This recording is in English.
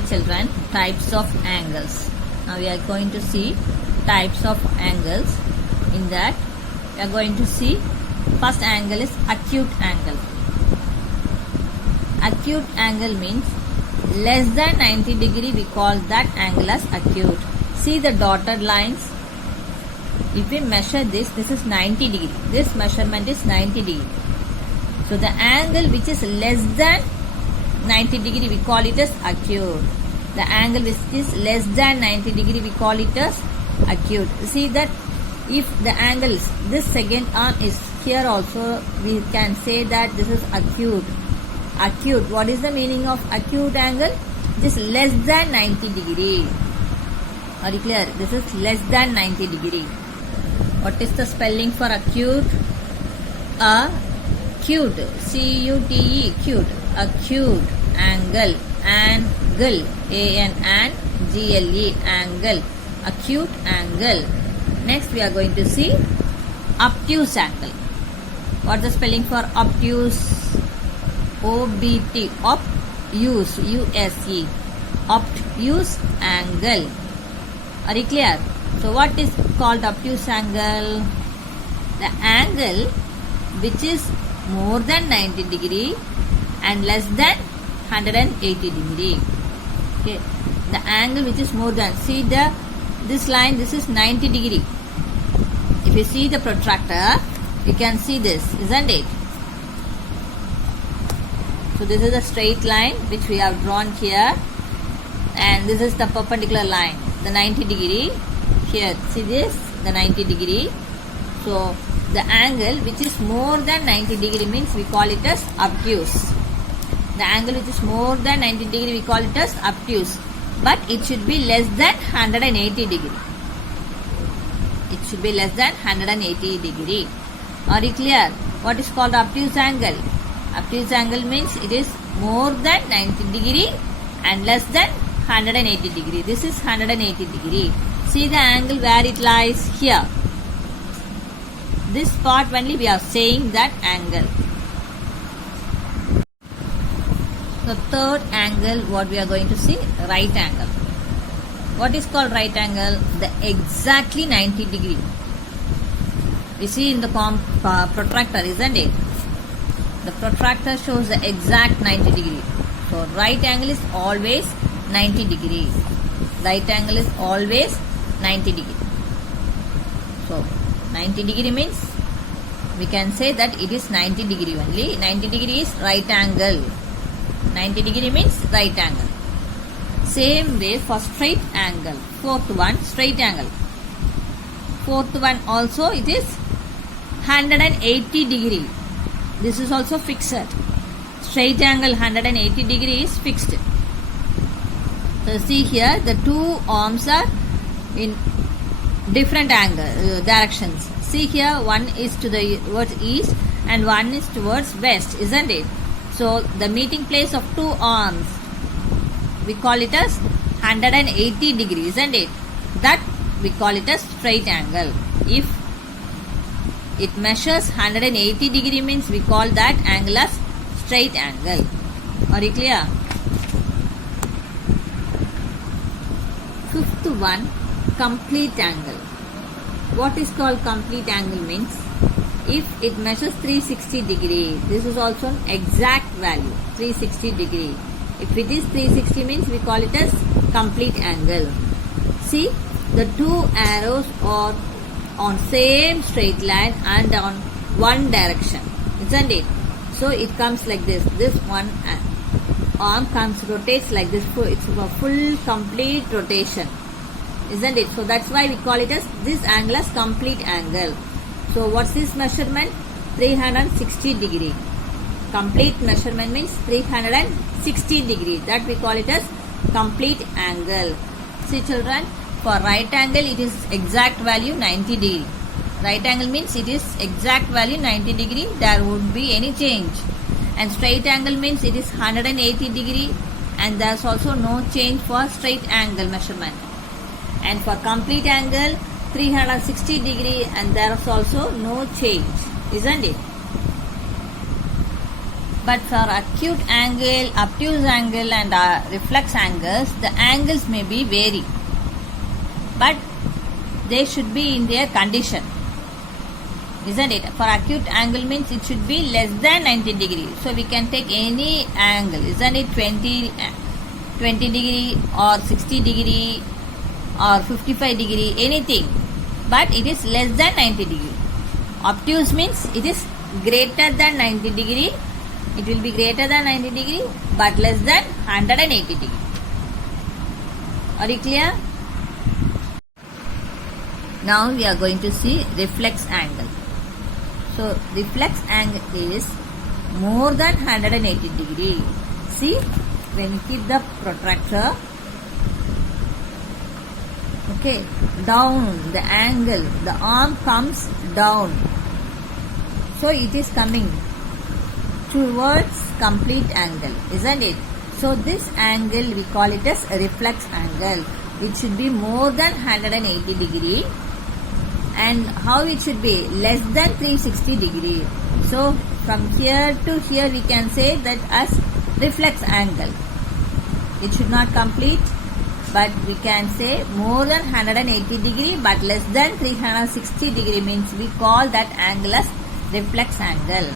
Okay children, types of angles. Now we are going to see types of angles. In that we are going to see first angle is acute angle. Acute angle means less than 90 degree, we call that angle as acute. See the dotted lines. If we measure this is 90 degree. This measurement is 90 degree. So the angle which is less than 90 degree, we call it as acute. The angle which is less than 90 degree, we call it as acute. See that if the angle is, this second arm is here also, we can say that this is acute. Acute, what is the meaning of acute angle? This is less than 90 degree. Are you clear? This is less than 90 degree. What is the spelling for acute? Acute. C-U-T-E, cute. Acute angle. Angle. A-N-G-L-E. Angle. Acute angle. Next we are going to see obtuse angle. What's the spelling for obtuse? O-B-T. Obtuse. U-S-E. Obtuse angle. Are you clear? So what is called obtuse angle? The angle which is more than 90 degree and less than 180 degree. Okay. The angle which is more than, see this line, this is 90 degree. If you see the protractor, you can see this, isn't it? So this is a straight line which we have drawn here, and this is the perpendicular line, the 90 degree. Here, see this, the 90 degree. So the angle which is more than 90 degree means we call it as obtuse. The angle which is more than 90 degree, we call it as obtuse. But it should be less than 180 degree. It should be less than 180 degree. Are you clear? What is called obtuse angle? Obtuse angle means it is more than 90 degree and less than 180 degree. This is 180 degree. See the angle where it lies here. This part only we are saying that angle. The third angle, what we are going to see, right angle. What is called right angle? The exactly 90 degree. We see in the protractor, isn't it? The protractor shows the exact 90 degree. So right angle is always 90 degree. Right angle is always 90 degree. So 90 degree means we can say that it is 90 degree only. 90 degree is right angle. 90 degree means right angle. Same way for straight angle. Fourth one, straight angle. Fourth one also it is 180 degree. This is also fixed. Straight angle 180 degree is fixed. So see here the two arms are in different angle directions. See here one is towards east and one is towards west, isn't it? So the meeting place of two arms, we call it as 180 degree, isn't it? That we call it as straight angle. If it measures 180 degree means we call that angle as straight angle. Are you clear? Fifth one, complete angle. What is called complete angle means if it measures 360 degree, this is also an exact value, 360 degree. If it is 360 means we call it as complete angle. See, the two arrows are on same straight line and on one direction, isn't it? So it comes like this. This one arm rotates like this. It's a full complete rotation, isn't it? So that's why we call it as this angle as complete angle. So what's this measurement? 360 degree. Complete measurement means 360 degree. That we call it as complete angle. See children, for right angle it is exact value 90 degree. Right angle means it is exact value 90 degree. There would be any change. And straight angle means it is 180 degree and there's also no change for straight angle measurement. And for complete angle 360 degree and there is also no change, isn't it? But for acute angle, obtuse angle and reflex angles, the angles may be vary. But they should be in their condition. Isn't it? For acute angle means it should be less than 90 degree. So we can take any angle. Isn't it 20 degree or 60 degree or 55 degree, anything. But it is less than 90 degree. Obtuse means it is greater than 90 degree. It will be greater than 90 degree but less than 180 degree. Are you clear? Now we are going to see reflex angle. So reflex angle is more than 180 degree. See, when you keep the protractor, okay, down the angle, the arm comes down. So it is coming towards complete angle, isn't it? So this angle we call it as a reflex angle. It should be more than 180 degree. And how it should be? Less than 360 degree. So from here to here we can say that as reflex angle. It should not complete, but we can say more than 180 degree but less than 360 degree means we call that angle as reflex angle.